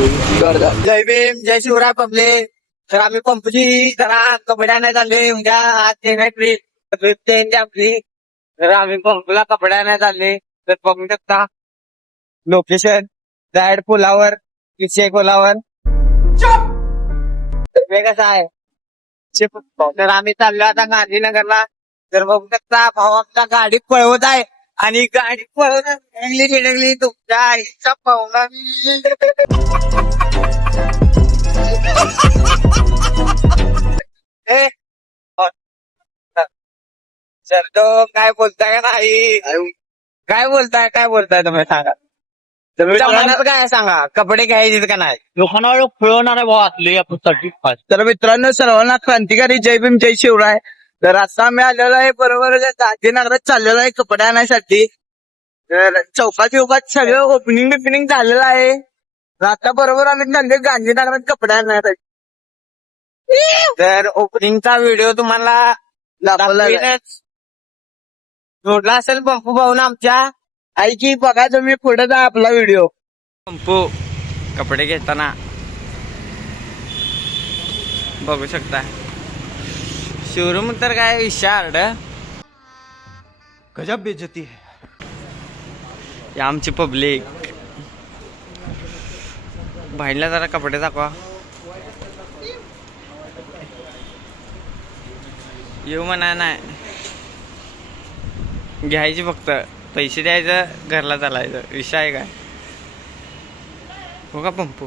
जय भीम जय शिवराय पबले. तर आम्ही पंपची जरा कपड्या नाही चालले उद्या आज ते नाही ट्रीप ट्रीप आपली तर आम्ही पंपला कपड्या नाही चालले तर बघू शकता लोकेशन जायड पुलावर किशे पुलावर हे कसं आहे? तर आम्ही चाललो आता गांधीनगरला. तर बघू शकता भाऊ आमचा गाडी पळवत आहे. आणि गाडी चिडकली चिडकली तुमच्या आईचा पाहुणा. ए, सर तो काय बोलताय का नाही काय बोलताय काय बोलताय तुम्ही सांगा. तुमच्या मनात काय आहे सांगा कपडे घ्यायचे का नाही? लोकांना खुळवणार आहे भाऊ आतले आपण सर्टिफाय तर मित्रांनो सर्वांना क्रांतिकारी जय भीम जय शिवराय. तर आता मी आलेलो आहे. बरोबर गांधीनगरात चाललेलो आहे कपडे आणण्यासाठी तर चौकात चौकात सगळं ओपनिंग बिपनिंग झालेलं आहे. तर आता बरोबर आम्ही चालले गांधीनगरात कपडे आणण्यासाठी तर ओपनिंगचा व्हिडिओ तुम्हाला. जोडला असेल पंपू भाऊन आमच्या. आई की बघा तुम्ही पुढे जा आपला व्हिडिओ पंपू कपडे घेताना बघू शकता. शोरूम तर काय विशार्ड गजब बेजती है. ही आमची पब्लिक. बहिणीला जरा कपडे दाखवा. येऊ म्हणा नाही. घ्यायची फक्त. पैसे द्यायचं घरला चालायचं. विषय आहे काय? हो का पंपू?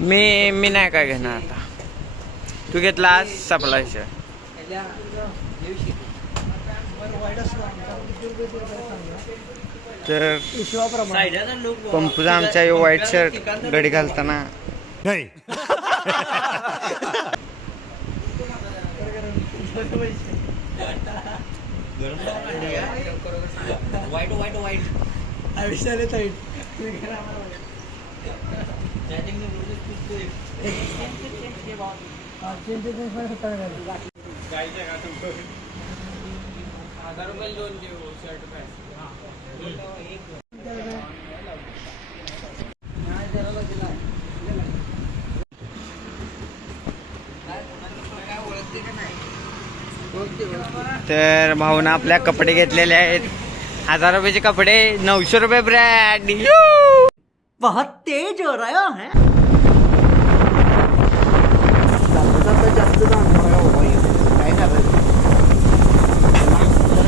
मी मी नाही काय घेणार आता. तू घेतला सपला विषय तर पंपूचा आमच्या व्हाईट शर्ट गडी घालताना. वाईट वाईट वाईट आयुष्याने ताईट तर भाऊना आपल्या कपडे घेतलेले आहेत. हजार रुपयाचे कपडे नऊशे रुपये ब्रँड बहुत तेज हो रहा है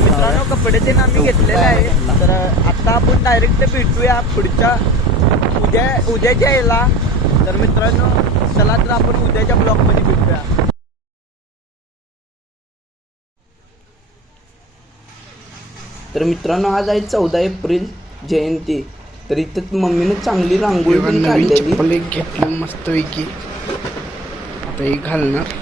मित्रांनो कपडे ते आम्ही घेतलेले आहे तर आता आपण डायरेक्ट भेटूया पुढच्या उद्या उद्याच्या याला. तर मित्रांनो चला तर आपण उद्याच्या ब्लॉगमध्ये भेटूया. तर मित्रांनो आज आहे चौदा एप्रिल जयंती. तर इथं मम्मीने चांगली रांगोळी पण काढलेली. चप्पल एक घेतलं मस्तपैकी. आता एक घालणार.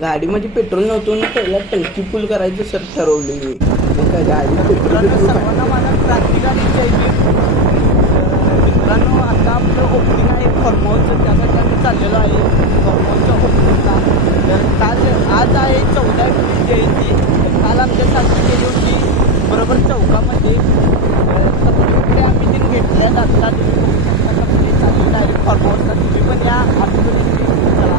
गाडीमध्ये पेट्रोल नव्हतं म्हणून पहिला टंकी फुल करायचं सर ठरवले मी. मग काय गाडी पेट्रोल बिट्रोल सर्वांना माझा क्रांतिकारी जय भीम. तर मित्रांनो आता आपलं ओपनिंग आहे फॉर्महाऊसचं त्यासाठी आम्ही चाललेलो आहे फॉर्महाऊसच्या ओपनिंगला. तर काल आज आहे चौदा एप्रिल जयंती. काल आमच्या साजरी केली होती बरोबर चौकामध्ये. तर कपडे आम्ही तिने घेतल्या जातात कपडे चाललेलं आहे फॉर्महाऊसला तुम्ही पण या. आपण चला.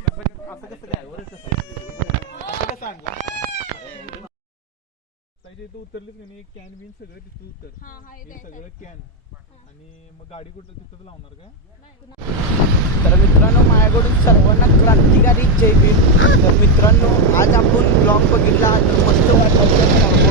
त्याच्या इथं उतरलीच की नाही? कॅन बिन सगळं तिथं उतर. हे सगळं कॅन आणि मग गाडी कुठं तिथंच लावणार काय तर मित्रांनो माझ्याकडून सर्वांना क्रांतिकारी जय भीम. तर मित्रांनो आज आपण ब्लॉग बघितला. मस्त वाटायचं